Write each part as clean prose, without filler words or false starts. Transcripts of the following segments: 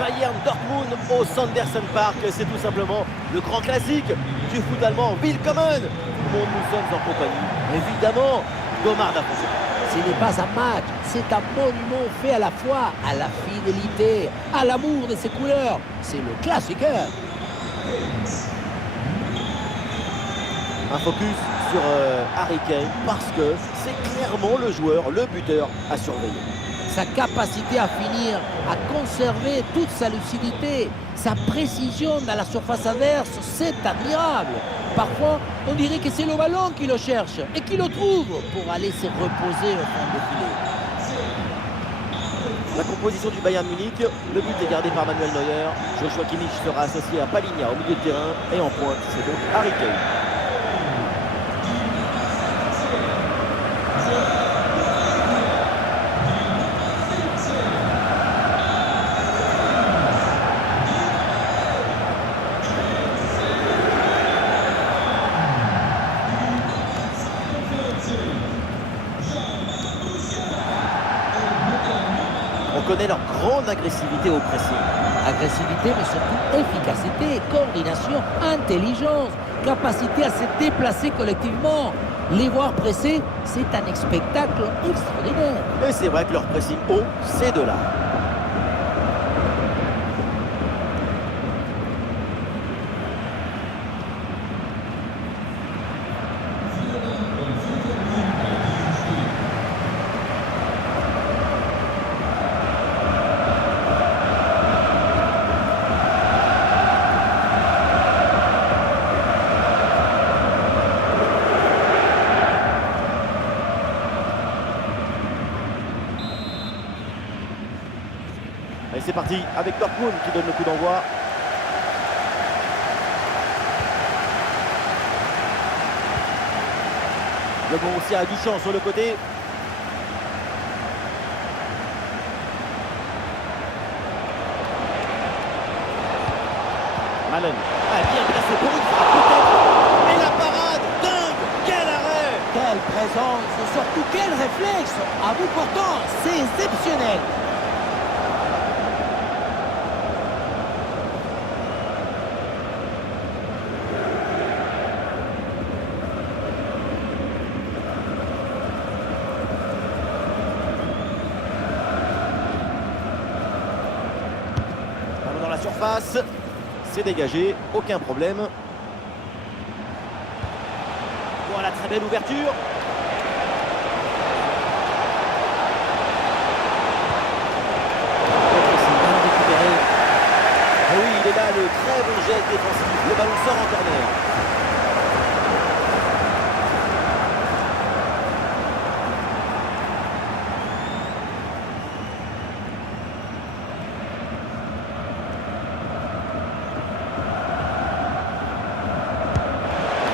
Bayern Dortmund au Sanderson Park. C'est tout simplement le grand classique du foot allemand. Willkommen. Tout le monde, nous sommes en compagnie, évidemment, d'Omar Dafoe. Ce n'est pas un match, c'est un monument fait à la fois à la fidélité, à l'amour de ses couleurs. C'est le classiqueur. Un focus sur Harry Kane parce que c'est clairement le joueur, le buteur à surveiller. Sa capacité à finir, à conserver toute sa lucidité, sa précision dans la surface adverse, c'est admirable. Parfois, on dirait que c'est le ballon qui le cherche et qui le trouve pour aller se reposer au fond du filet. La composition du Bayern Munich, le but est gardé par Manuel Neuer. Joshua Kimmich sera associé à Palinha au milieu de terrain et en pointe, c'est donc Harry Kane. On connaît leur grande agressivité au pressing. Agressivité, mais surtout efficacité, coordination, intelligence, capacité à se déplacer collectivement. Les voir presser, c'est un spectacle extraordinaire. Et c'est vrai que leur pressing haut, c'est de là. Et c'est parti avec Dortmund qui donne le coup d'envoi. Le Borussia a du champ sur le côté. Malen a bien placé pour une frappe peut-être. Et la parade, dingue, quel arrêt! Quelle présence et surtout quel réflexe. À bout portant, c'est exceptionnel. Ballon dans la surface, c'est dégagé, aucun problème. Voilà, très belle ouverture. Et oui, il est là, le très bon geste défensif. Le ballon sort en corner.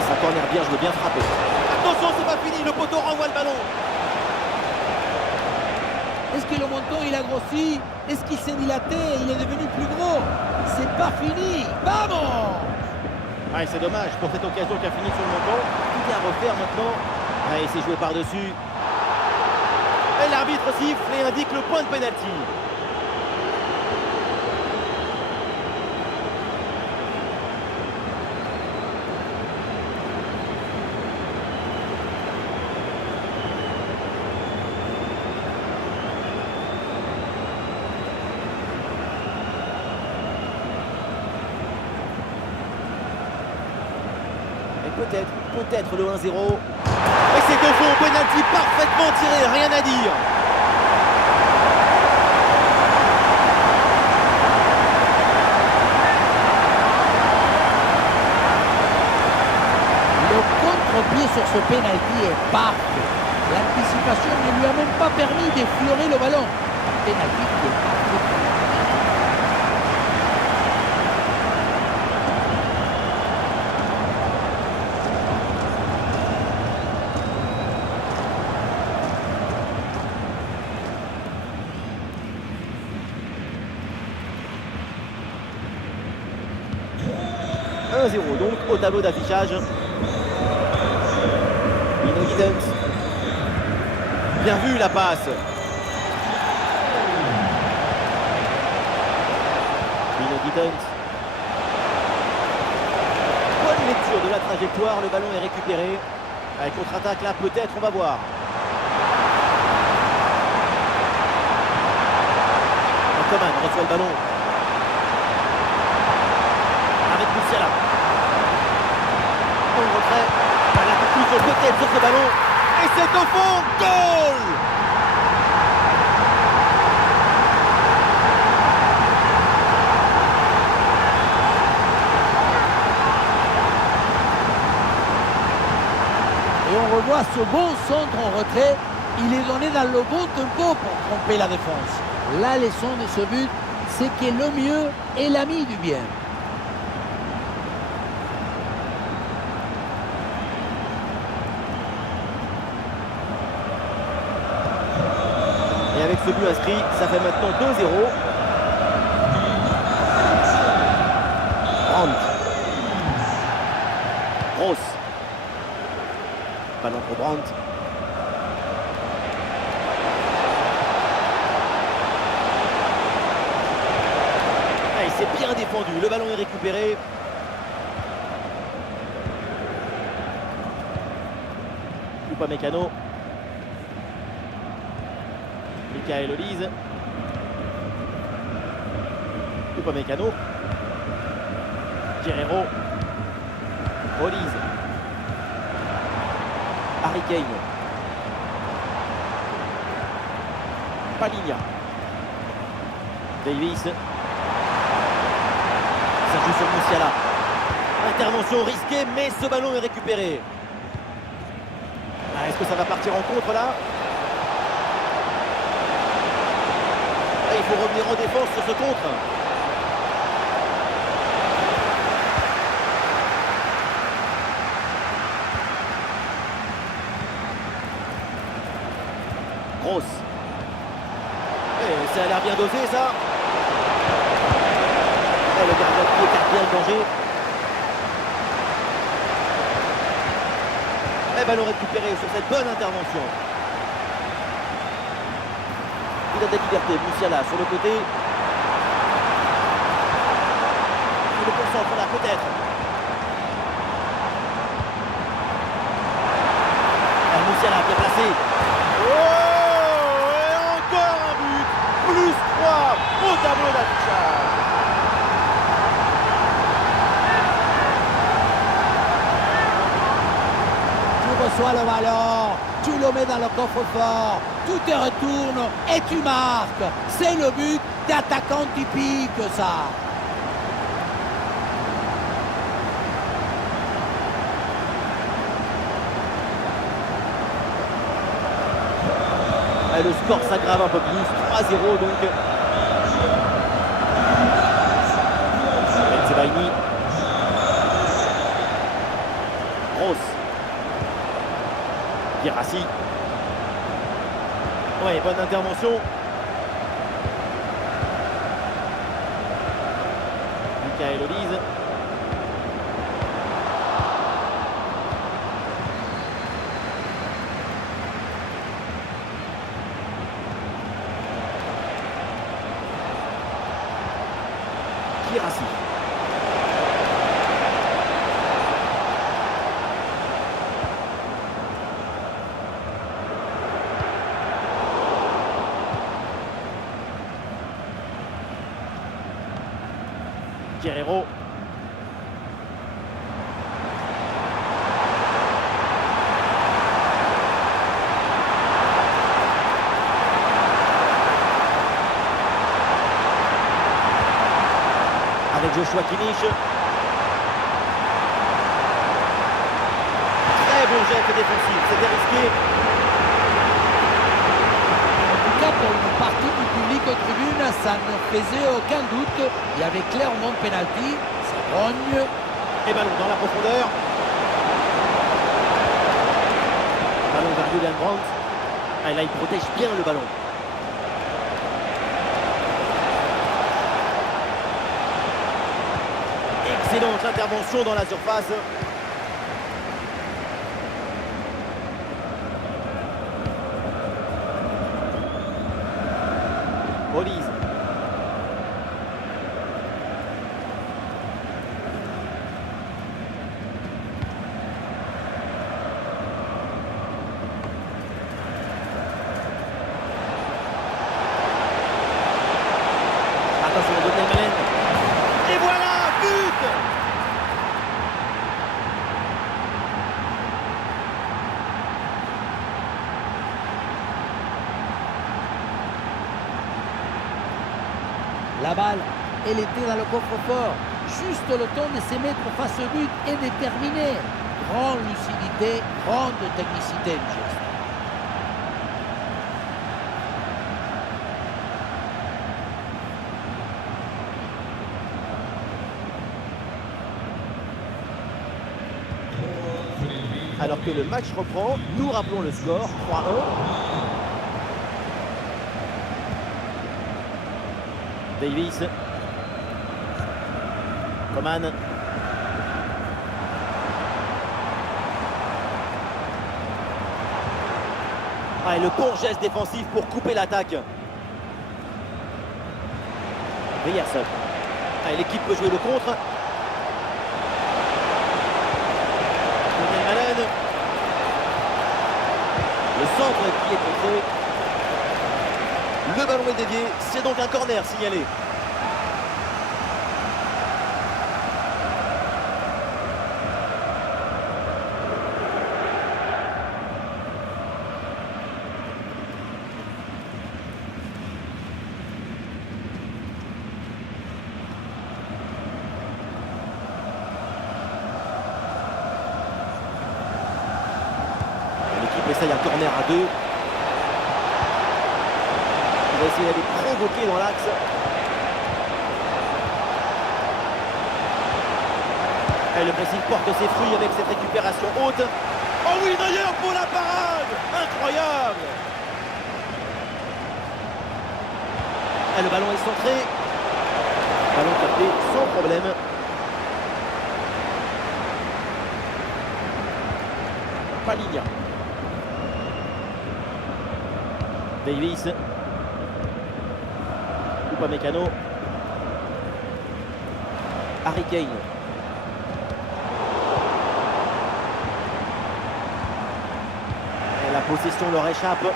Ça corner bien, je veux bien frapper. Attention, c'est pas fini, le poteau renvoie le ballon. Est-ce que le menton il a grossi? Est-ce qu'il s'est dilaté? Il est devenu plus gros? C'est pas fini. Vamos! Ah, et c'est dommage pour cette occasion qui a fini sur le menton. Tout est à refaire maintenant. Ah, et c'est joué par-dessus. Et l'arbitre siffle et indique le point de pénalty. Peut-être le 1-0. Et c'est au fond, penalty parfaitement tiré, rien à dire. Le contre-pied sur ce pénalty est parfait. L'anticipation ne lui a même pas permis d'effleurer le ballon. Un pénalty qui est parfait. 1-0 donc au tableau d'affichage. Dino Giddens. Bien vu la passe. Gittens. Bonne lecture de la trajectoire, le ballon est récupéré. Avec contre-attaque là, peut-être, on va voir. Coman reçoit le ballon. Avec Musiala. Bon retrait. La conclusion peut-être sur ce ballon. Et c'est au fond. Goal! Et on revoit ce bon centre en retrait. Il est donné dans le bon tempo pour tromper la défense. La leçon de ce but, c'est que le mieux est l'ami du bien. Et avec ce but inscrit, ça fait maintenant 2-0. Brandt. Gross. Ballon pour Brandt. C'est bien défendu, le ballon est récupéré. Upamecano. Michael Olise. Upamecano. Guerrero. Olise. Harry Kane. Paligna. Davis. Ça joue sur Musiala. Intervention risquée, mais ce ballon est récupéré. Est-ce que ça va partir en contre là? Il faut revenir en défense sur ce contre. Gross. Ça a l'air bien dosé ça. Et le gardien qui écarte bien le danger. Et ballon récupéré sur cette bonne intervention. Il a de la liberté, Musiala sur le côté. Il le concentre là peut-être. Musiala bien placé. Oh, et encore un but. Plus 3 au tableau d'affichage. Tu reçois le ballon, tu le mets dans le coffre-fort, tu te retournes et tu marques. C'est le but d'attaquant typique, ça. Et le score s'aggrave un peu plus, 3-0 donc. Benzebaini. Gross. Guirassy. Ouais, bonne intervention. Michael Olise. Guirassy. Guerrero. Avec Joshua Kimmich. Très bon geste défensif, c'était risqué. En tout cas, pour une partie du public aux tribunes, ça ne faisait aucun doute. Il y avait clairement penalty. Ça rogne. Et ballon dans la profondeur. Ballon vers Julian Brandt. Ah, là, il protège bien le ballon. Excellente intervention dans la surface. Olise. La balle, elle était dans le coffre-fort. Juste le temps de se mettre face au but et de terminer. Grande lucidité, grande technicité du geste. Alors que le match reprend, nous rappelons le score, 3-1. Davis. Coman. Ah, et le bon geste défensif pour couper l'attaque. Ryerson. Ah, l'équipe peut jouer le contre. Allen. Le centre qui est contré. Le ballon est dévié. C'est donc un corner signalé. Essaye un corner à 2. Il va essayer d'aller provoquer dans l'axe. Et le pressing porte ses fruits avec cette récupération haute. Oh oui, d'ailleurs, pour la parade! Incroyable! Et le ballon est centré. Ballon capté sans problème. Paligna. Davis. Upamecano. Harry Kane. Et la possession leur échappe.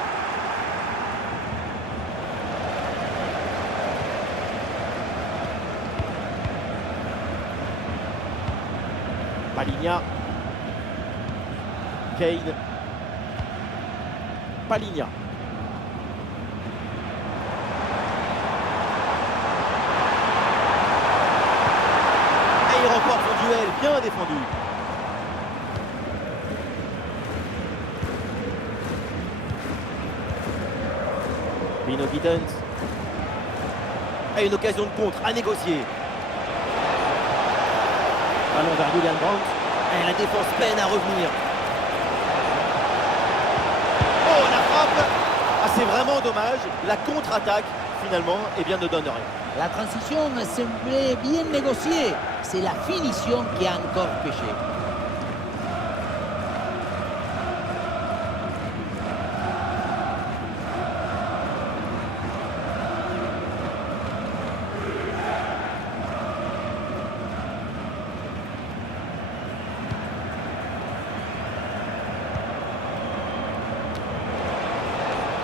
Paligna. Kane. Paligna. Il remporte son duel, bien défendu. Bino Gittens. Et une occasion de contre à négocier. Ballon vers Julian Brandt. Et la défense peine à revenir. Oh, la frappe! Ah, c'est vraiment dommage. La contre-attaque, finalement, eh bien, ne donne rien. La transition semblait bien négociée. C'est la finition qui a encore péché.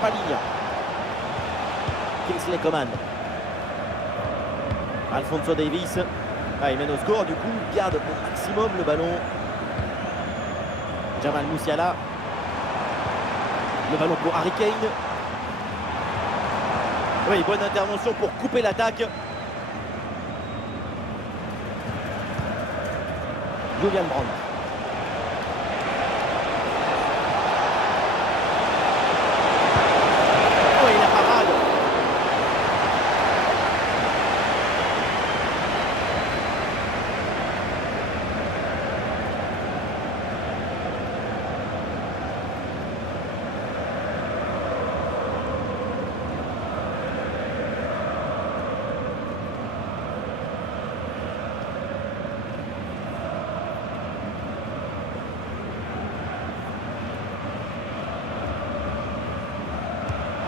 Paligna. Kingsley Coman. Alphonso Davies. Ah, il mène au score, du coup, il garde au maximum le ballon. Jamal Musiala. Le ballon pour Harry Kane. Oui, bonne intervention pour couper l'attaque. Julian Brandt. Oh, et la parade.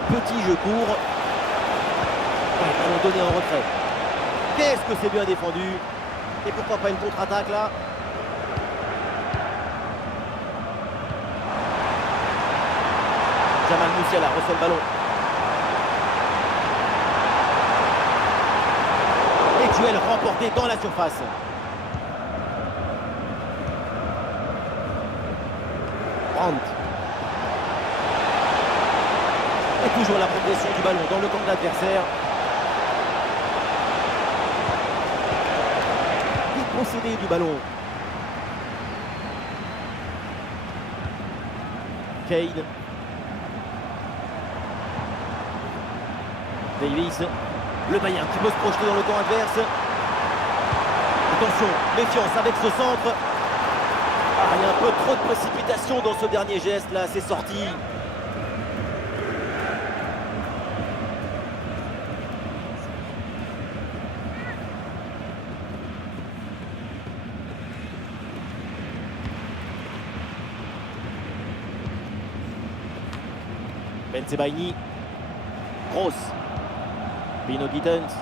Petit jeu court. Ouais, ballon donné en retrait. Qu'est-ce que c'est bien défendu. Et pourquoi pas une contre-attaque là. Jamal Musiala reçoit le ballon. Et duel remporté dans la surface. Brandt. Et toujours la progression du ballon dans le camp de l'adversaire. retrait du ballon. Kane. Davis. Le Bayern qui peut se projeter dans le camp adverse. Attention, méfiance avec ce centre. Ah, il y a un peu trop de précipitation dans ce dernier geste là, c'est sorti. Bensebaini. Gross. Bino Gittens.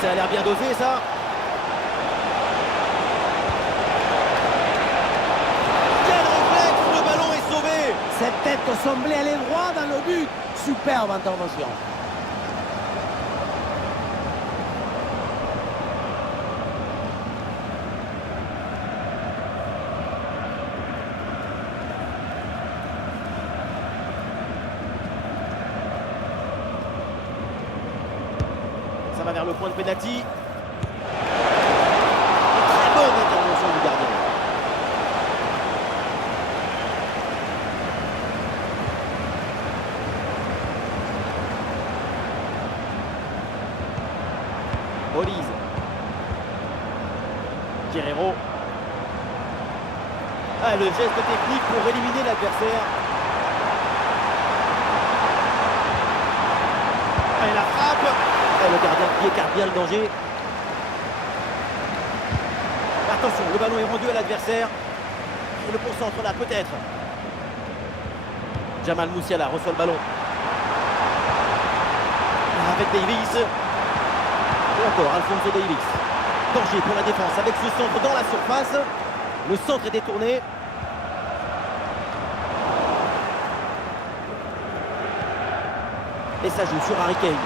Ça a l'air bien dosé ça. Quel réflexe, le ballon est sauvé. Cette tête semblait aller droit dans le but. Superbe intervention. Ça va vers le point de pénalty. Très bonne intervention du gardien. Olise. Guerrero. Ah, le geste technique pour éliminer l'adversaire. Et la frappe. Et le gardien qui écarte bien le danger. Attention, le ballon est rendu à l'adversaire. Il le concentre là, peut-être. Jamal Musiala reçoit le ballon. Avec Davis. Et encore Alphonso Davis. Danger pour la défense avec ce centre dans la surface. Le centre est détourné. Et ça joue sur Harry Kane.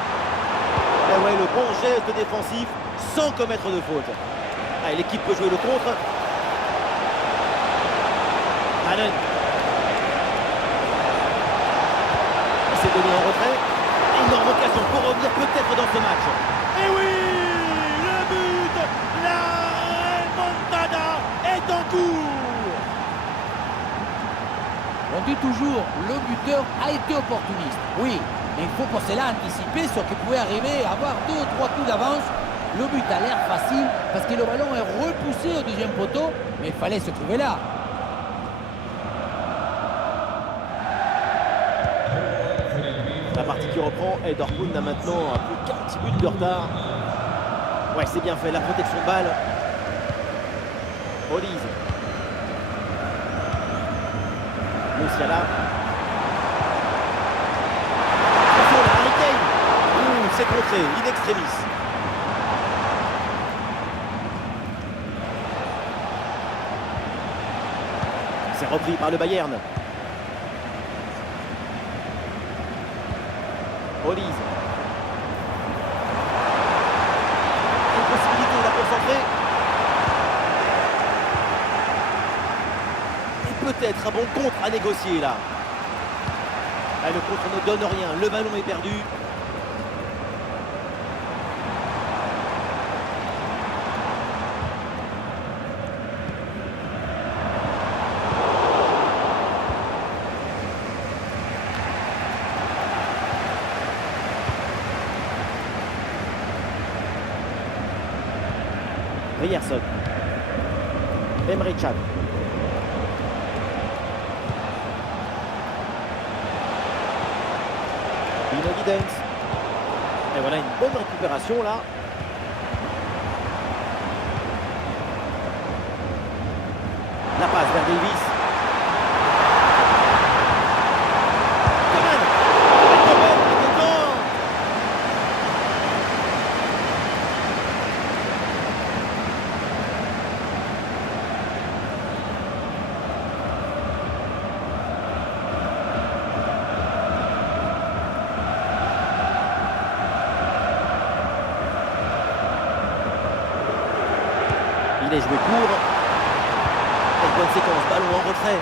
Et ouais, le bon geste défensif sans commettre de faute. Ah, l'équipe peut jouer le contre. Allen. Il s'est donné en retrait. Énorme occasion pour revenir peut-être dans ce match. Et oui, le but, la remontada est en cours. On dit toujours, le buteur a été opportuniste. Oui, mais il faut pour cela anticiper ce qui pouvait arriver, avoir 2 ou 3 coups d'avance. Le but a l'air facile parce que le ballon est repoussé au deuxième poteau, mais il fallait se trouver là. La partie qui reprend et Dortmund a maintenant plus qu'un petit but de retard. Ouais, c'est bien fait, la protection de balle. Olise. Musiala. Attention, la Harry Kane. C'est contré, in extremis. C'est repris par le Bayern. Olise. Une possibilité de la concentrer. Et peut-être un bon contre à négocier là. Ah, le contre ne donne rien, le ballon est perdu. Ryerson. Emre Can. Bino Gittens. Et voilà une bonne récupération là. La passe vers Davis. Coman. Coman est dedans. Il est joué court. Et bonne séquence, ballon en retrait.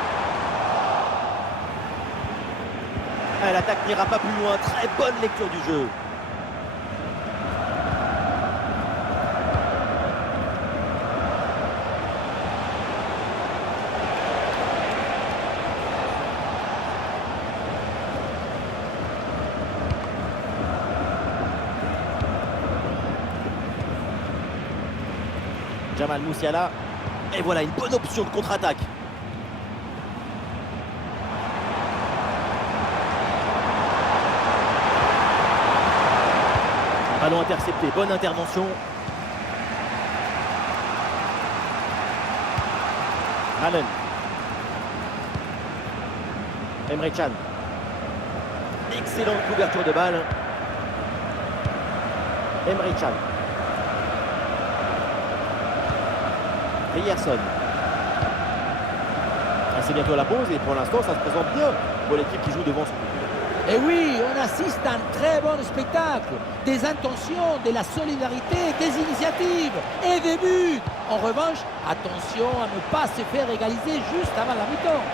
L'attaque n'ira pas plus loin. Très bonne lecture du jeu. Jamal Musiala. Et voilà une bonne option de contre-attaque. Ballon intercepté, bonne intervention. Allen. Emre Can. Excellente couverture de balle. Emre Can. Ryerson. C'est bientôt la pause et pour l'instant ça se présente bien pour l'équipe qui joue devant son public. Et oui, on assiste à un très bon spectacle. Des intentions, de la solidarité, des initiatives et des buts. En revanche, attention à ne pas se faire égaliser juste avant la mi-temps.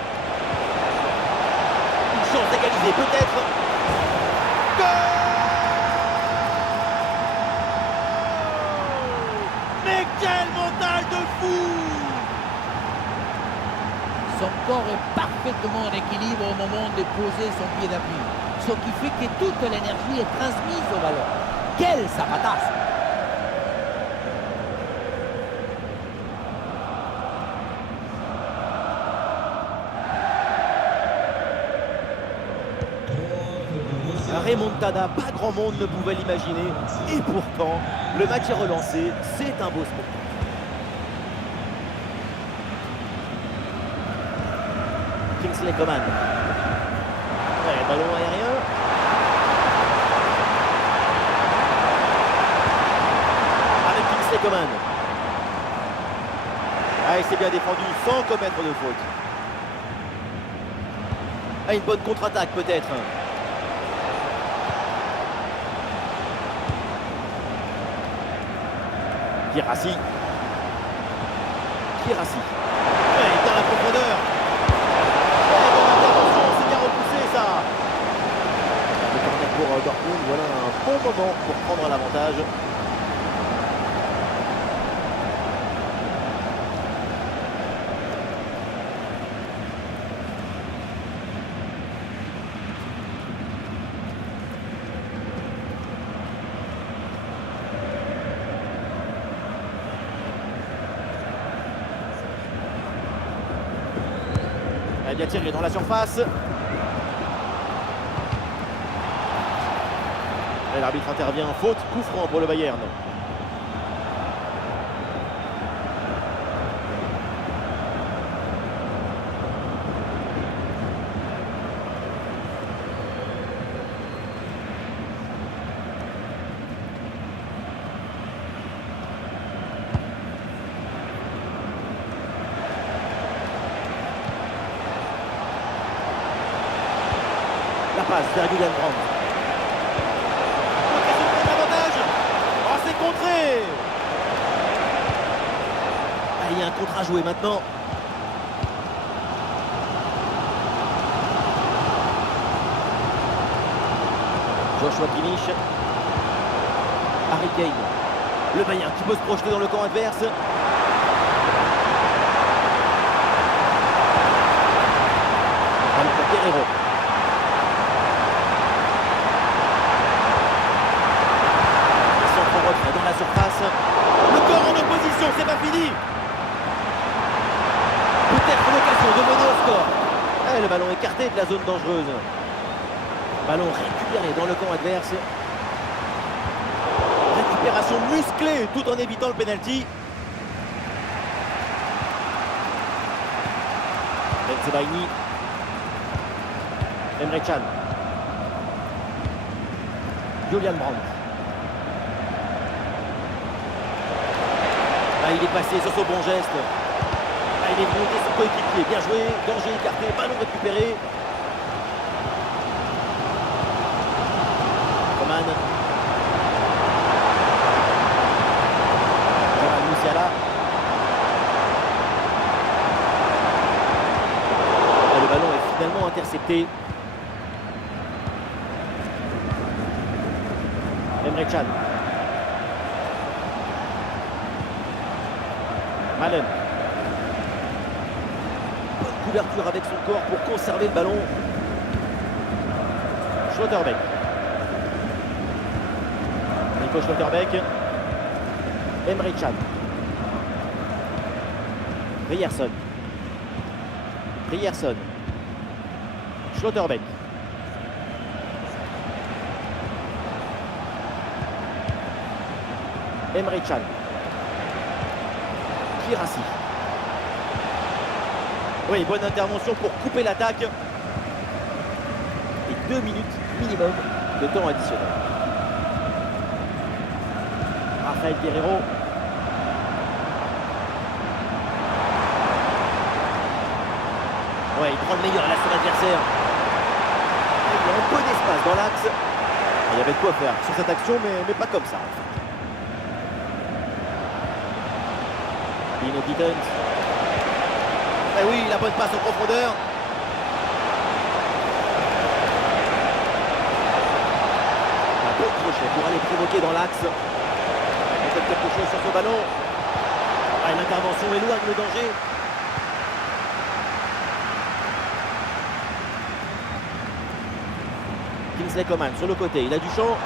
Une chance d'égaliser peut-être. Goal! Mais quel mental de fou! Son corps est parfaitement en équilibre au moment de poser son pied d'appui. Ce qui fait que toute l'énergie est transmise au ballon. Quel zapatasse! La remontada, pas grand monde ne pouvait l'imaginer. Et pourtant, le match est relancé. C'est un beau spectacle. Kingsley Coman. Ouais, ballon aérien. Avec Kingsley Coman. Ah, il s'est bien défendu sans commettre de faute. Ah, une bonne contre-attaque peut-être. Guirassy. Ouais, dans la profondeur. C'est bien repoussé ça. Le corner pour Dortmund, voilà un bon moment pour prendre l'avantage. Il a tiré dans la surface. Et l'arbitre intervient, faute, coup franc pour le Bayern. La passe vers Julian Brandt. L'avantage. Oh, c'est contré. Ah, il y a un contre à jouer maintenant. Joshua Kimmich. Harry Kane. Le Bayern qui peut se projeter dans le camp adverse. Guerrero. Dans la surface, le corps en opposition, c'est pas fini. Peut-être l'occasion de mener au score. Et le ballon écarté de la zone dangereuse. Ballon récupéré dans le camp adverse. Récupération musclée tout en évitant le penalty. Bensebaini. Emre Can. Julian Brandt. Ah, il est passé sur ce bon geste. Ah, il est venu son coéquipier. Bien joué. Danger écarté. Ballon récupéré. Coman. Jamal Musiala. Ah, le ballon est finalement intercepté. Emre Can. Allen. Bonne couverture avec son corps pour conserver le ballon. Schlotterbeck. Nico Schlotterbeck. Emre Can. Ryerson. Ryerson. Schlotterbeck. Emre Can. Kirassi. Oui, bonne intervention pour couper l'attaque. Et 2 minutes minimum de temps additionnel. Rafael Guerreiro. Ouais, il prend le meilleur à la son adversaire. Il y a un peu d'espace dans l'axe. Il y avait de quoi faire sur cette action, mais pas comme ça. Dino Gittens. Et oui, la bonne passe en profondeur. Un beau crochet pour aller provoquer dans l'axe. Peut-être quelque chose sur ce ballon. Ah, l'intervention éloigne le danger. Kingsley Coman sur le côté, il a du champ.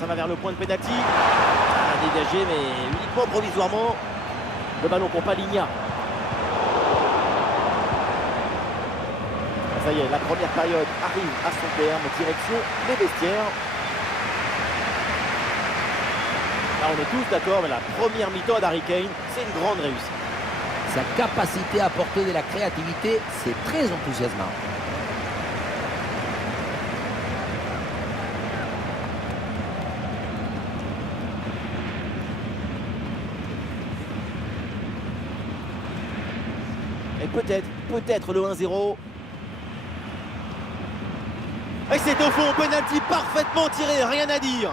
Ça va vers le point de pénalty. À dégager, mais uniquement provisoirement. Le ballon pour Paligna. Ça y est, la première période arrive à son terme. Direction les vestiaires. Là, on est tous d'accord, mais la première mi-temps d'Harry Kane, c'est une grande réussite. Sa capacité à apporter de la créativité, c'est très enthousiasmant. Et peut-être le 1-0. Et c'est au fond, penalty parfaitement tiré, rien à dire.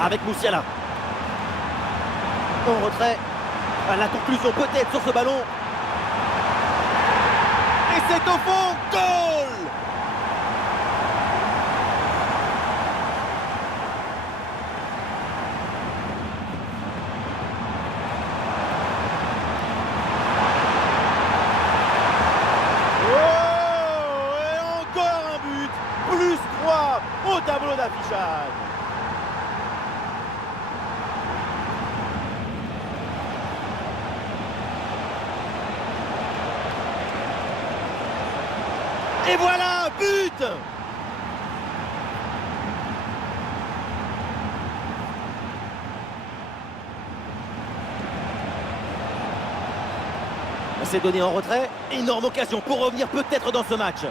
Avec Musiala. En retrait. La conclusion peut-être sur ce ballon. Et c'est au fond, goal! Au tableau d'affichage. Et voilà, but! On s'est donné en retrait. Énorme occasion pour revenir peut-être dans ce match.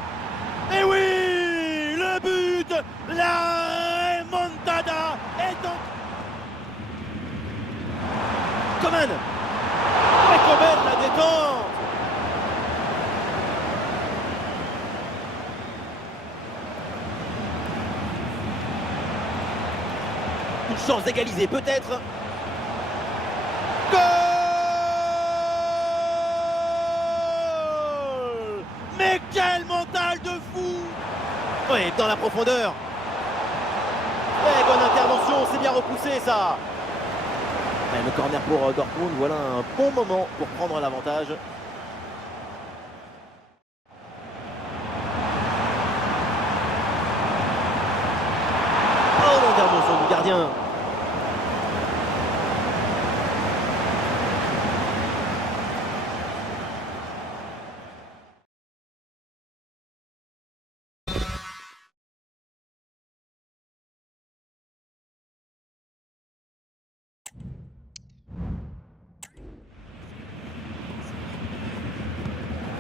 Et oui! Le but! La remontada est en... Coman! Mais Coman, la détente! Une chance d'égaliser peut-être. Goal! Mais quel mental de fou! Oui, dans la profondeur. Ouais, bonne intervention, c'est bien repoussé ça. Ouais, le corner pour Dortmund, voilà un bon moment pour prendre l'avantage. Oh, l'intervention du gardien.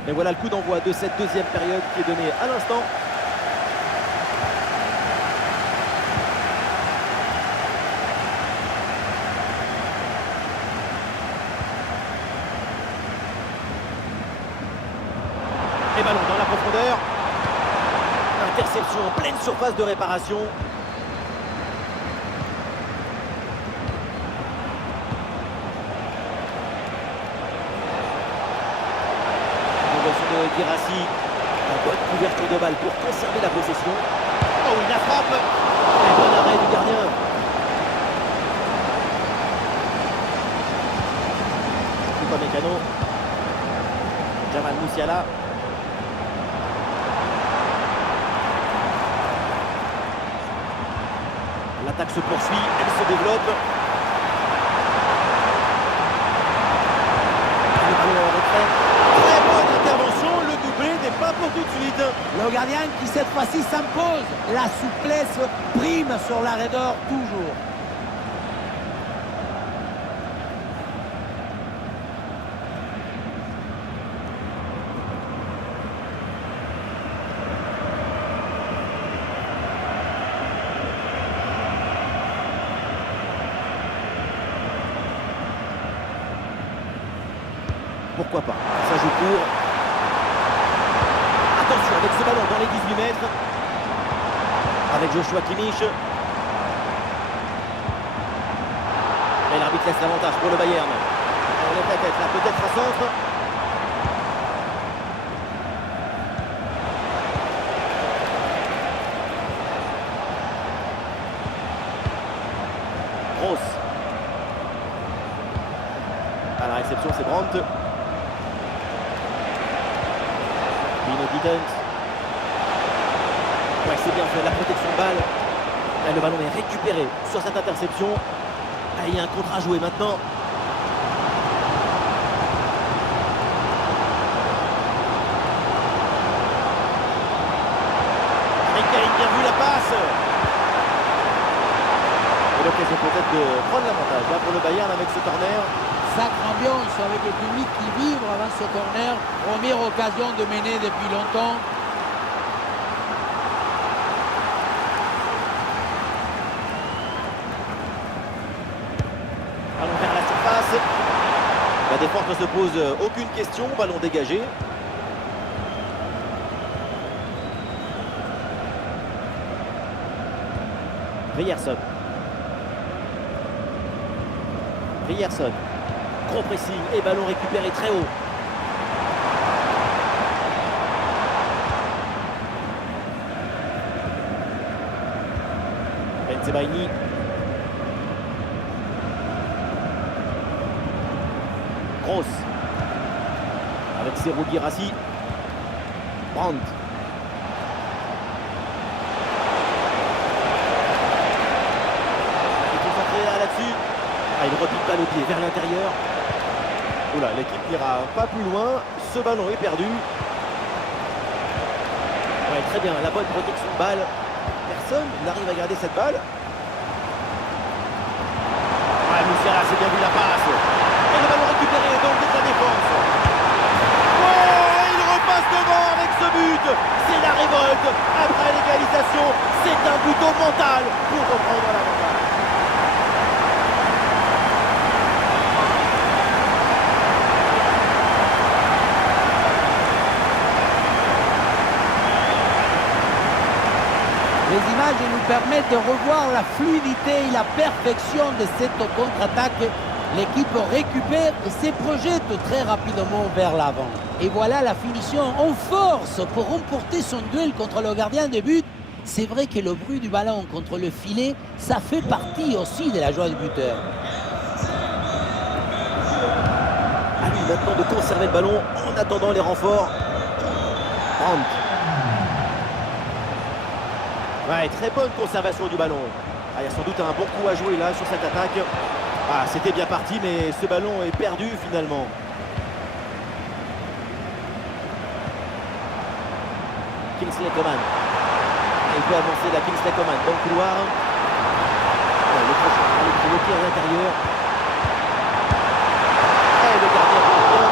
Et voilà le coup d'envoi de cette deuxième période qui est donnée à l'instant. Et ballon dans la profondeur. Interception en pleine surface de réparation. Guirassy. La bonne couverture de balle pour conserver la possession. Oh, il la frappe. Et bon arrêt du gardien. Mécano. Jamal Musiala. L'attaque se poursuit, elle se développe. Le ballon en retrait. Très bonne intervention, le doublé n'est pas pour tout de suite. Le gardien qui cette fois-ci s'impose. La souplesse prime sur la raideur toujours. Pourquoi pas? Ça joue court. Attention avec ce ballon dans les 18 mètres. Avec Joshua Kimmich. Et l'arbitre laisse l'avantage pour le Bayern. On lève la tête là, peut-être un centre. Gross. À la réception, c'est Brandt. Ouais, c'est bien fait, la protection de balle. Là, le ballon est récupéré sur cette interception. Là, il y a un contre à jouer maintenant. Rika, il a bien vu la passe. Et l'occasion peut-être de prendre l'avantage là pour le Bayern avec ce corner. Sacre ambiance avec le public qui vibre avant ce corner. Première occasion de mener depuis longtemps. Allons vers la surface. La défense ne se pose aucune question. Ballon dégagé. Ryerson. Ryerson. Gros pressing et ballon récupéré très haut. Bensebaini. Gross. Avec Serhou Guirassy. Brandt. Il est concentré là-dessus. Ah, il repique pas le pied vers l'intérieur. Oula, l'équipe n'ira pas plus loin. Ce ballon est perdu. Ouais, très bien, la bonne protection de balle. Personne n'arrive à garder cette balle. Ouais, Musiala, c'est bien vu la passe. Et le ballon récupéré donc de la défense. Oh, il repasse devant avec ce but. C'est la révolte. Après l'égalisation, c'est un but au mental pour reprendre l'avantage. Les images nous permettent de revoir la fluidité et la perfection de cette contre-attaque. L'équipe récupère et se projette très rapidement vers l'avant. Et voilà la finition en force pour remporter son duel contre le gardien de but. C'est vrai que le bruit du ballon contre le filet, ça fait partie aussi de la joie du buteur. À lui maintenant de conserver le ballon en attendant les renforts. Brandt. Ouais, très bonne conservation du ballon. Ah, il y a sans doute un bon coup à jouer là sur cette attaque. Ah, c'était bien parti, mais ce ballon est perdu finalement. Kingsley Coman. Il peut avancer la Kingsley Coman dans le couloir. Ouais, le prochain, il est bloqué à l'intérieur. Et le gardien pour bien.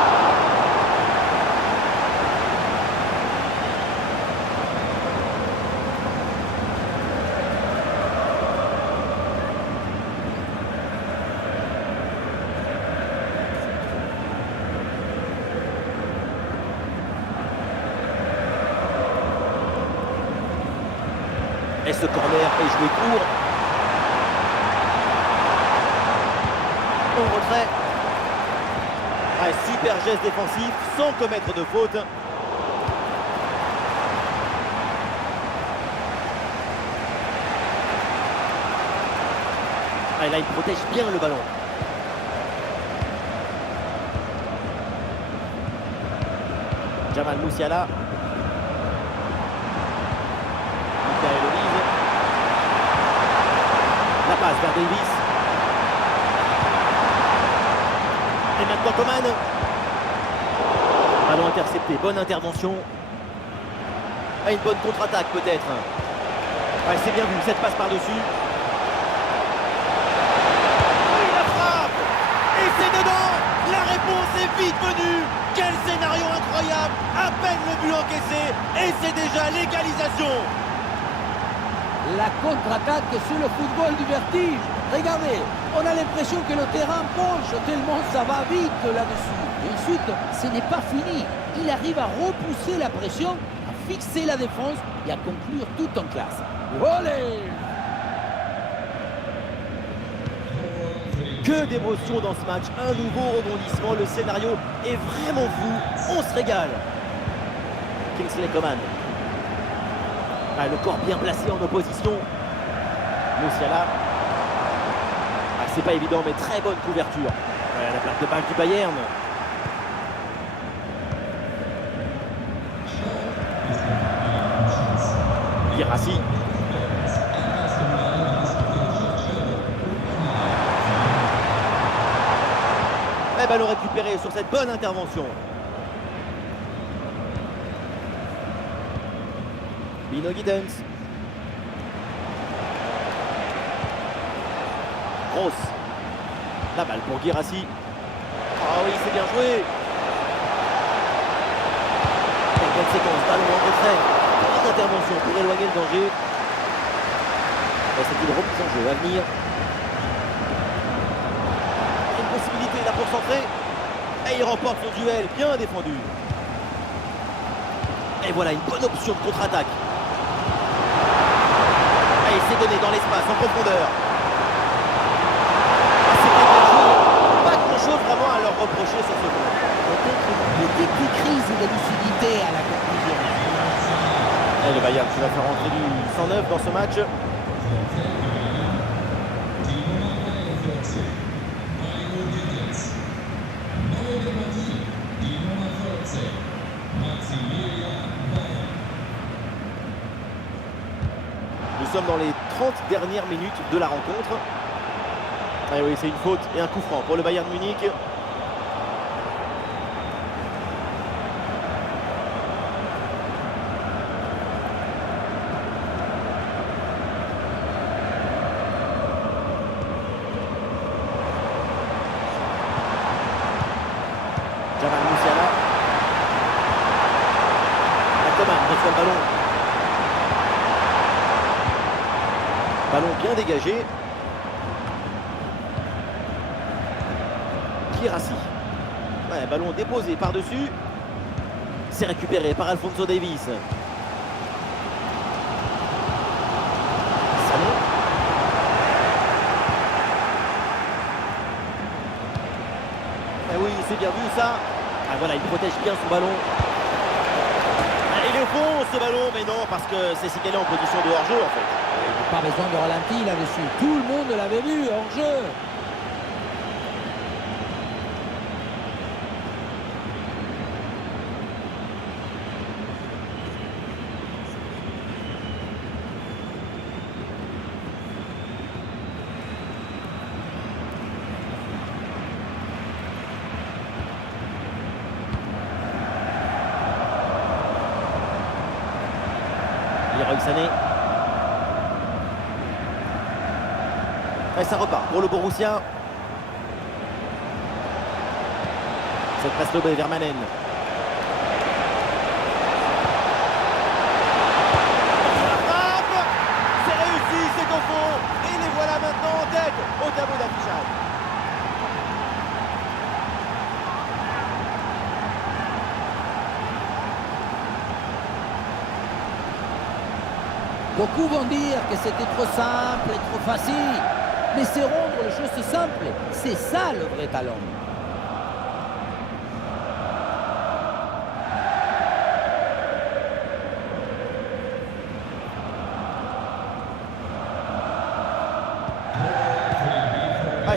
Et ce corner est joué court. Au retrait. Un super geste défensif sans commettre de faute. Et là, il protège bien le ballon. Jamal Musiala. Michael Olive. La passe vers Davis. Et maintenant Coman. Ballon intercepté, bonne intervention. Ah, une bonne contre-attaque peut-être. Ouais, c'est bien vu, cette passe par-dessus. Il la frappe. Et c'est dedans. La réponse est vite venue. Quel scénario incroyable. À peine le but encaissé. Et c'est déjà l'égalisation. La contre-attaque sur le football du vertige. Regardez, on a l'impression que le terrain penche tellement ça va vite là-dessus. Et ensuite, ce n'est pas fini. Il arrive à repousser la pression, à fixer la défense et à conclure tout en classe. Olé! Que d'émotion dans ce match. Un nouveau rebondissement. Le scénario est vraiment fou. On se régale. Kingsley Coman. Ah, le corps bien placé en opposition. Musiala. Ah, c'est pas évident, mais très bonne couverture. Ouais, la perte de balle du Bayern. Guirassy. Et ballon récupéré sur cette bonne intervention. Bino Giddens. Gross. La balle pour Guirassy. Ah oui, c'est bien joué. Et quelle séquence, ballon en retrait. Petite intervention pour éloigner le danger. Et c'est une remise en jeu à venir. Une possibilité là pour centrer. Et il remporte son duel, bien défendu. Et voilà une bonne option de contre-attaque. Et il s'est donné dans l'espace, en profondeur. Ah, c'est pas bien joué. Pas grand-chose vraiment à leur reprocher sur ce point. Peut-être une petite crise de lucidité à la conclusion. Et le Bayern qui va faire rentrer du 109 dans ce match. Nous sommes dans les 30 dernières minutes de la rencontre. Et oui, c'est une faute et un coup franc pour le Bayern Munich. Jamal Musiala. Coman reçoit le ballon. Ballon bien dégagé. Guirassy. Ouais, ballon déposé par-dessus. C'est récupéré par Alphonso Davies. Sané. Eh oui, c'est bien vu ça. Ah voilà, il protège bien son ballon. Ah, il est au fond ce ballon, mais non, parce que c'est signalé en position de hors-jeu en fait. Pas besoin de ralenti là-dessus. Tout le monde l'avait vu hors jeu. Leroy Sané. Et ça repart pour le Borussia. Cette passe lobée vers Manen. La frappe. C'est réussi, c'est au fond. Et les voilà maintenant en tête au tableau d'affichage. Beaucoup vont dire que c'était trop simple et trop facile. Mais c'est rendre les choses simples. C'est ça le vrai talent.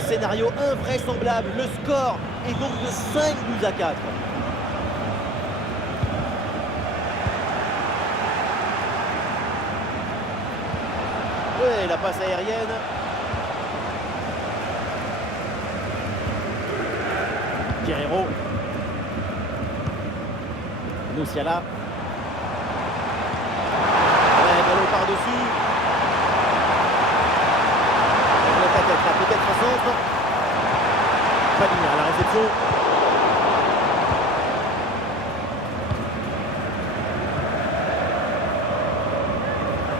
scénario invraisemblable. Le score est donc de 5 buts à 4. Ouais, la passe aérienne. Guerrero. Musiala. Ouais, ballon par-dessus. Peut-être un centre. Padilla à la réception.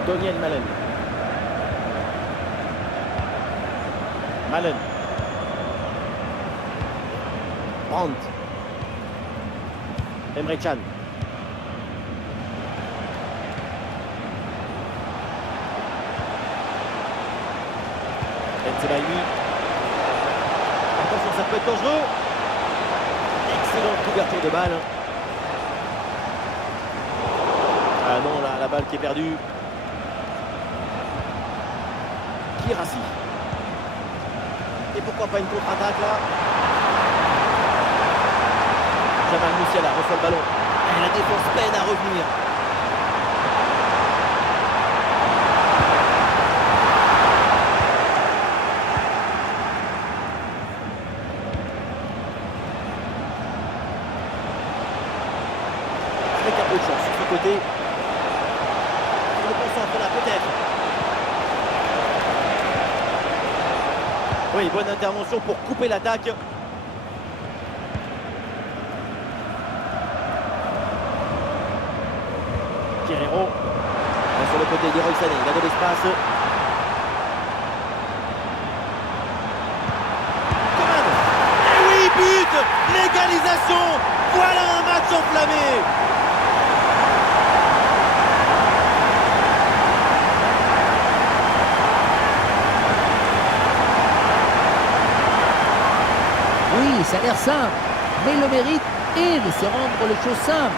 Daniel Malen. Malen. Brandt. Emre Can. Benzemaï. Attention, ça peut être dangereux. Excellente couverture de balle. Ah non, là, la balle qui est perdue. Guirassy. Et pourquoi pas une contre-attaque là? Jamal Musiala reçoit le ballon. Et la défense peine à revenir. Avec un peu de chance sur ce côté. Il le concentre là peut-être. Oui, bonne intervention pour couper l'attaque. Guerrero. Sur le côté d'Leroy Sané, il a de l'espace. Coman. Et oui, but. L'égalisation. Voilà un match enflammé. Oui, ça a l'air simple, mais le mérite est de se rendre les choses simples.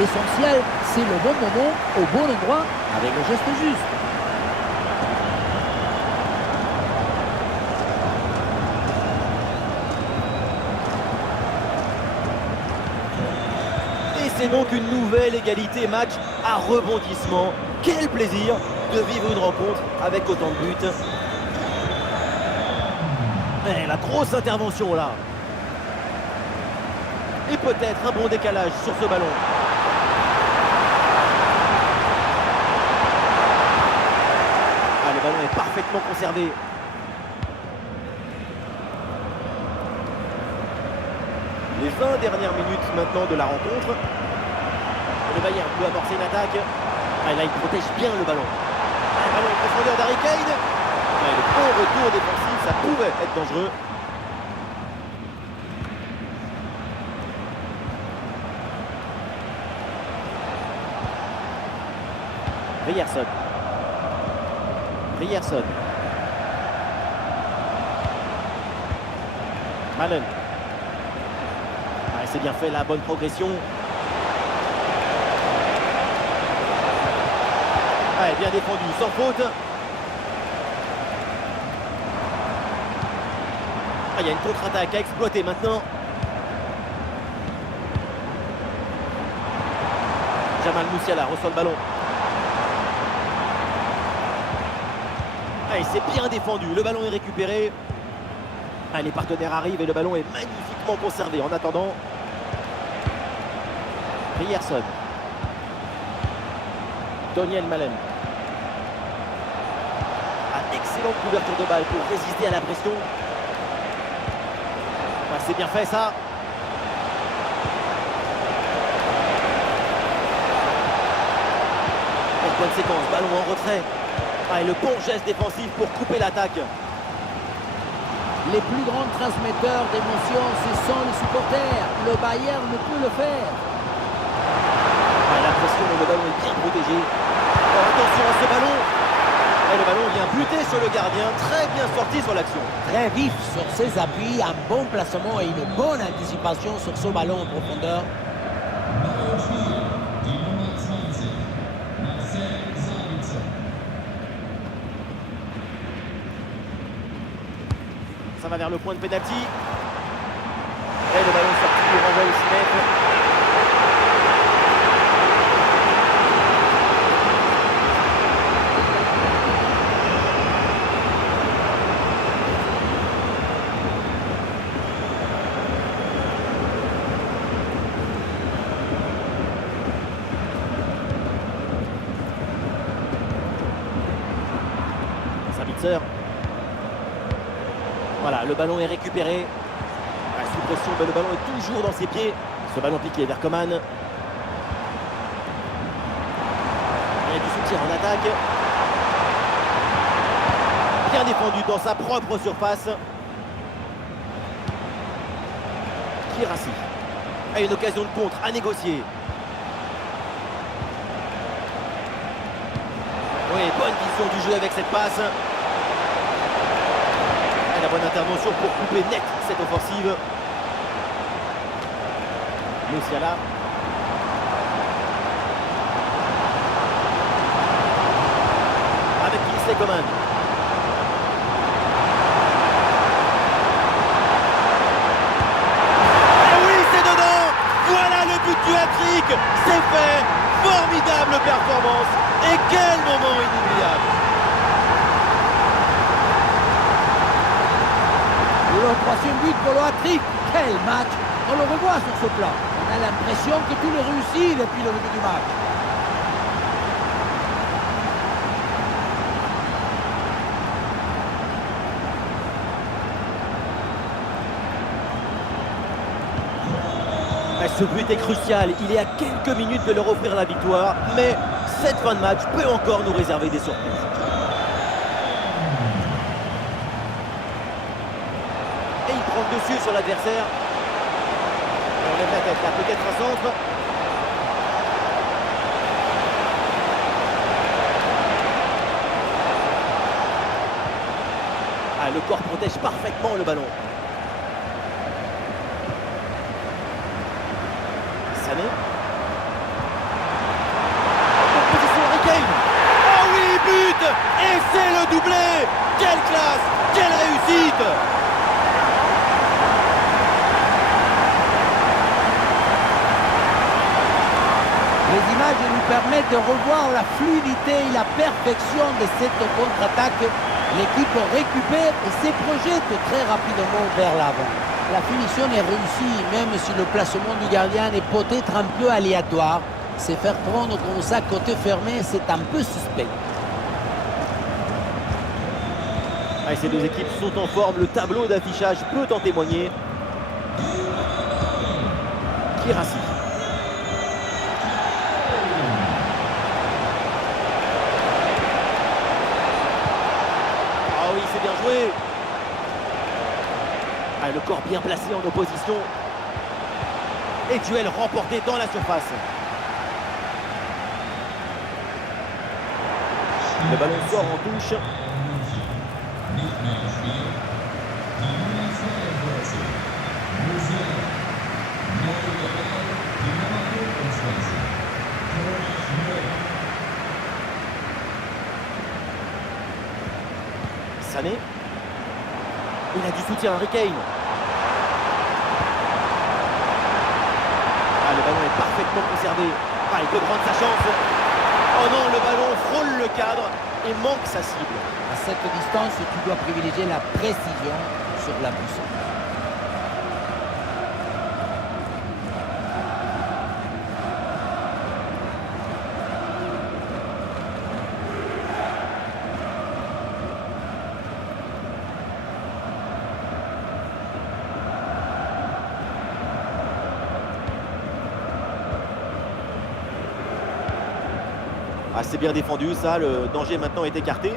L'essentiel, c'est le bon moment, au bon endroit, avec le geste juste. Et c'est donc une nouvelle égalité, match à rebondissement. Quel plaisir de vivre une rencontre avec autant de buts. Et la grosse intervention là. Et peut-être un bon décalage sur ce ballon. Ah, le ballon est parfaitement conservé. Les 20 dernières minutes maintenant de la rencontre. Le Bayern peut amorcer une attaque. Ah, là, il protège bien le ballon. Un ballon en profondeur d'Harry Kane. Ah, le bon retour défensif, ça pouvait être dangereux. Ryerson. Ryerson. Malen. Ah, c'est bien fait, la bonne progression. Ah, bien défendu, sans faute. Ah, il y a une contre-attaque à exploiter maintenant. Jamal Musiala reçoit le ballon. Ah, et c'est bien défendu, le ballon est récupéré. Ah, les partenaires arrivent et le ballon est magnifiquement conservé. En attendant, Ryerson. Daniel Malen. Ah, excellente couverture de balle pour résister à la pression. Ah, c'est bien fait ça. En bonne séquence, ballon en retrait. Ah, et le bon geste défensif pour couper l'attaque. Les plus grands transmetteurs d'émotions, ce sont les supporters. Le Bayern ne peut le faire. Ah, la pression, le ballon est bien protégé. Oh, attention à ce ballon. Et le ballon vient buter sur le gardien. Très bien sorti sur l'action. Très vif sur ses appuis, un bon placement et une bonne anticipation sur ce ballon en profondeur. ça va vers le point de pénalty. Et le ballon sorti du renvoi au 6 mètres. Sabitzer. Voilà, le ballon est récupéré. Sous pression, mais le ballon est toujours dans ses pieds. Ce ballon piqué vers Coman. Il y a du soutien en attaque. Bien défendu dans sa propre surface. Kirassi a une occasion de contre à négocier. Oui, bonne vision du jeu avec cette passe. Et la bonne intervention pour couper net cette offensive. Musiala. Avec Kingsley Coman. Et oui, c'est dedans. Voilà le but du hat-trick. C'est fait. Formidable performance. Et quel moment inoubliable. Le troisième but pour le hat-trick. Quel match! On le revoit sur ce plan. On a l'impression que tout est réussi depuis le début du match. Ce but est crucial. Il est à quelques minutes de leur offrir la victoire. Mais cette fin de match peut encore nous réserver des surprises. Et il prend le dessus sur l'adversaire. On lève la tête là, peut-être un centre. Ah, le corps protège parfaitement le ballon. Sané. Position Harry Kane. Oh oui, but! Et c'est le doublé! Quelle classe! Quelle réussite! Les images nous permettent de revoir la fluidité et la perfection de cette contre-attaque. L'équipe récupère et se projette très rapidement vers l'avant. La finition est réussie, même si le placement du gardien est peut-être un peu aléatoire. Se faire prendre comme ça côté fermé, c'est un peu suspect. Ah, ces deux équipes sont en forme, le tableau d'affichage peut en témoigner. Kirassi. Ah oui, c'est bien joué. Ah, le corps bien placé en opposition. Et duel remporté dans la surface. Le ballon sort en touche. Sané. Il a du soutien, Harry Kane. Ah, le ballon est parfaitement conservé. Ah, il peut prendre sa chance. Oh non, le ballon frôle le cadre et manque sa cible. À cette distance, tu dois privilégier la précision sur la puissance. Ah, c'est bien défendu ça, le danger maintenant est écarté.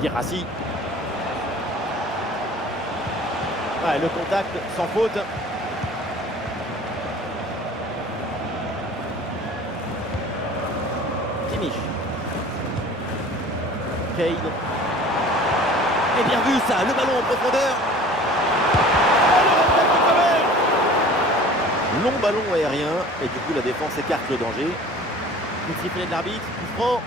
Kirassi. Ah, le contact sans faute. Kimmich. Kane. Et bien vu ça, le ballon en profondeur. Long ballon aérien et du coup la défense écarte le danger. Coup de sifflet de l'arbitre, coup franc.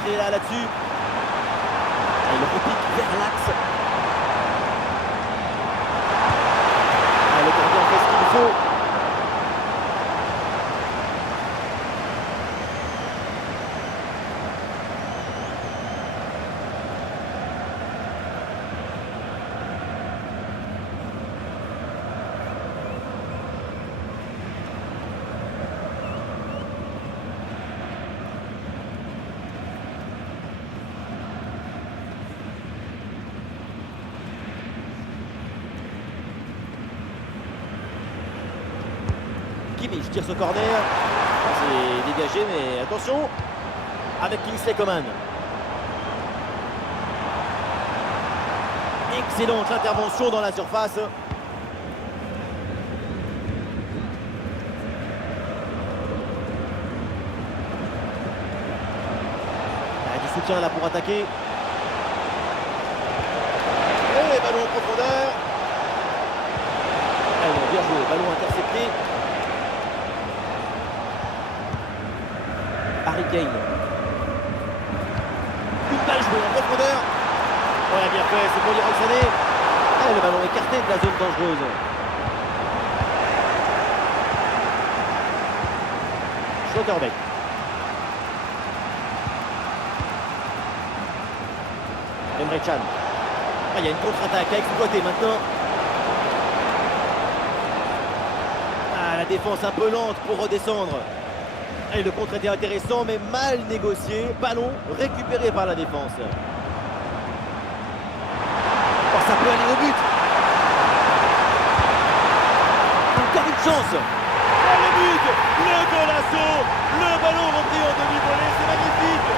marquer là-dessus. Et le repique vers l'axe. Ah, le gardien fait ce qu'il faut. Kimmich tire ce corner. C'est dégagé, mais attention. Avec Kingsley Coman. Excellente intervention dans la surface. Du soutien là pour attaquer. Et ballon en profondeur. Bien joué, ballon intercepté. Harry Kane. Une balle jouée en profondeur. Ouais, bien fait, c'est pour Leroy Sané. Et le ballon écarté de la zone dangereuse. Schlotterbeck. Emre Can. Ah, il y a une contre-attaque à exploiter maintenant. Ah, la défense un peu lente pour redescendre. Et le contre était intéressant mais mal négocié. Ballon récupéré par la défense. Oh, ça peut aller au but. Encore une chance. Oh, le but. Le golasso. Le ballon repris en demi-volée. C'est magnifique.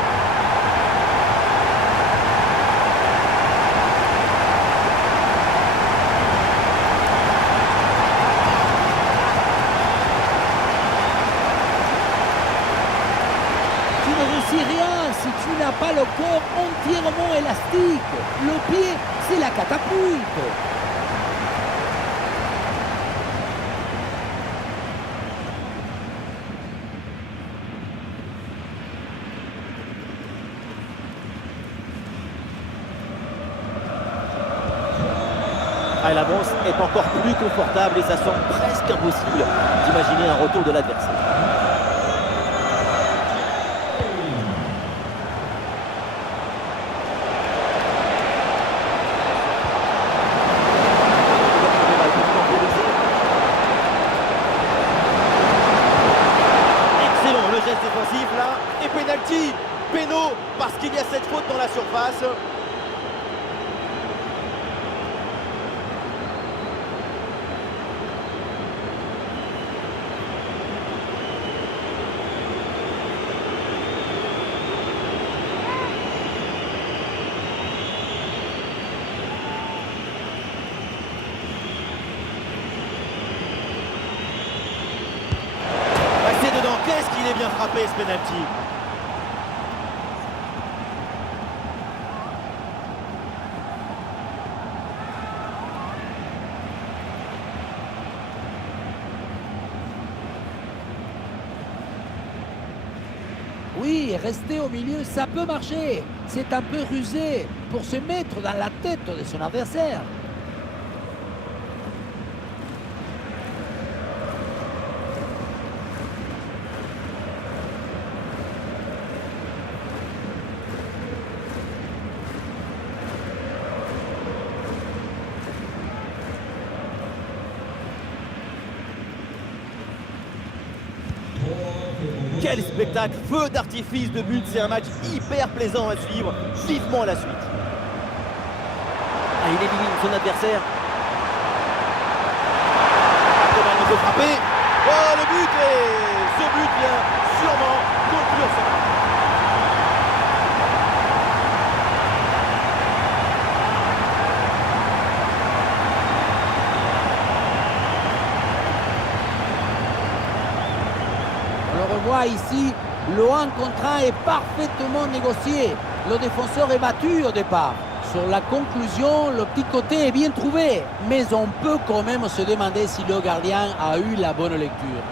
Rien si tu n'as pas le corps entièrement élastique. Le pied, c'est la catapulte. Ah, l'avance est encore plus confortable et ça semble presque impossible d'imaginer un retour de l'adversaire. Défensif là, et penalty, péno, parce qu'il y a cette faute dans la surface. Qu'est-ce qu'il est bien frappé ce penalty. Oui, rester au milieu, ça peut marcher. C'est un peu rusé pour se mettre dans la tête de son adversaire. Quel spectacle, feu d'artifice de but, c'est un match hyper plaisant à suivre, vivement la suite. Ah, il élimine son adversaire. Coman peut frapper. Oh, le but, et ce but vient sûrement conclure ce match. On revoit ici, le 1 contre 1 est parfaitement négocié. Le défenseur est battu au départ. Sur la conclusion, le petit côté est bien trouvé. Mais on peut quand même se demander si le gardien a eu la bonne lecture.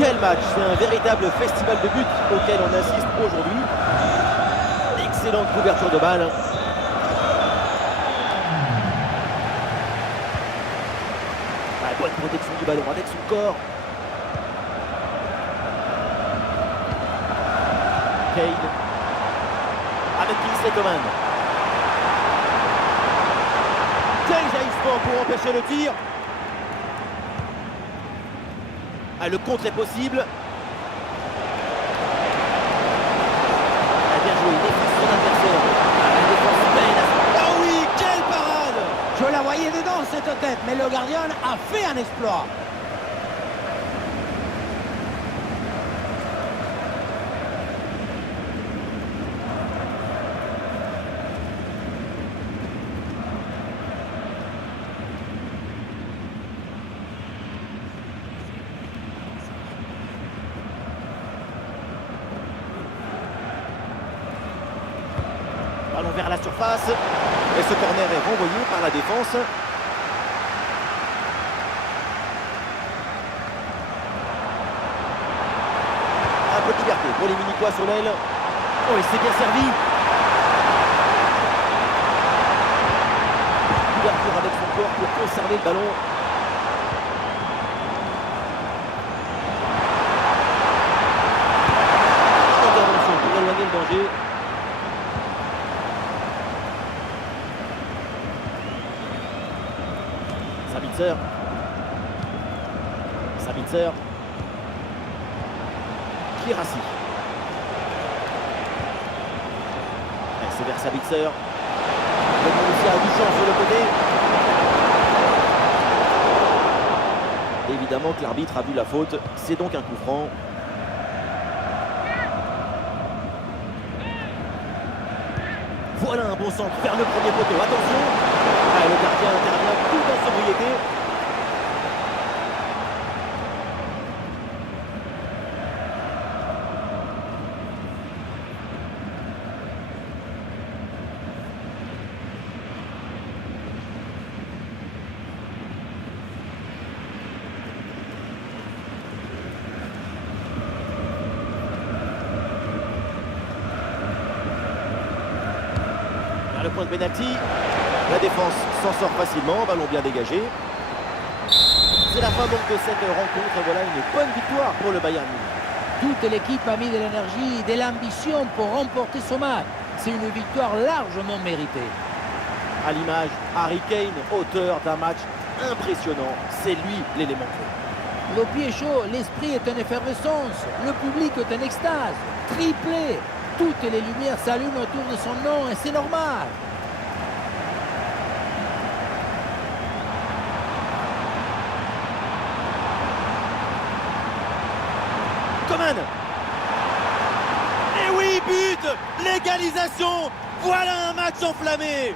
Quel match! C'est un véritable festival de buts auquel on assiste aujourd'hui. Excellente couverture de balle. Bonne protection du ballon avec son corps. Kane avec Kingsley Coman. Quel jaillissement pour empêcher le tir. Ah, le contre est possible. Ah, bien joué, il défend son adversaire. La défense peine. Ah oui, quelle parade! Je la voyais dedans cette tête, mais le gardien a fait un exploit. Ballon vers la surface. Et ce corner est renvoyé par la défense. Un peu de liberté pour les Munichois sur l'aile. Oh, et c'est bien servi. Couverture avec son corps pour conserver le ballon. Intervention pour éloigner le danger. Sabitzer. Kirassi. C'est vers Sabitzer. Le ballon aussi a Duchamp sur le côté. Évidemment que l'arbitre a vu la faute. C'est donc un coup franc. Voilà un bon centre vers le premier poteau. Attention. Ah, le gardien intervient tout en sobriété. Le point de pénalty. La défense s'en sort facilement, ballon bien dégagé. C'est la fin donc de cette rencontre et voilà une bonne victoire pour le Bayern Munich. Toute l'équipe a mis de l'énergie, de l'ambition pour remporter ce match. C'est une victoire largement méritée. À l'image, Harry Kane, auteur d'un match impressionnant. C'est lui l'élément clé. Le pied chaud, l'esprit est en effervescence, le public est en extase, triplé. Toutes les lumières s'allument autour de son nom et c'est normal. Coman. Et oui, but! L'égalisation! Voilà un match enflammé!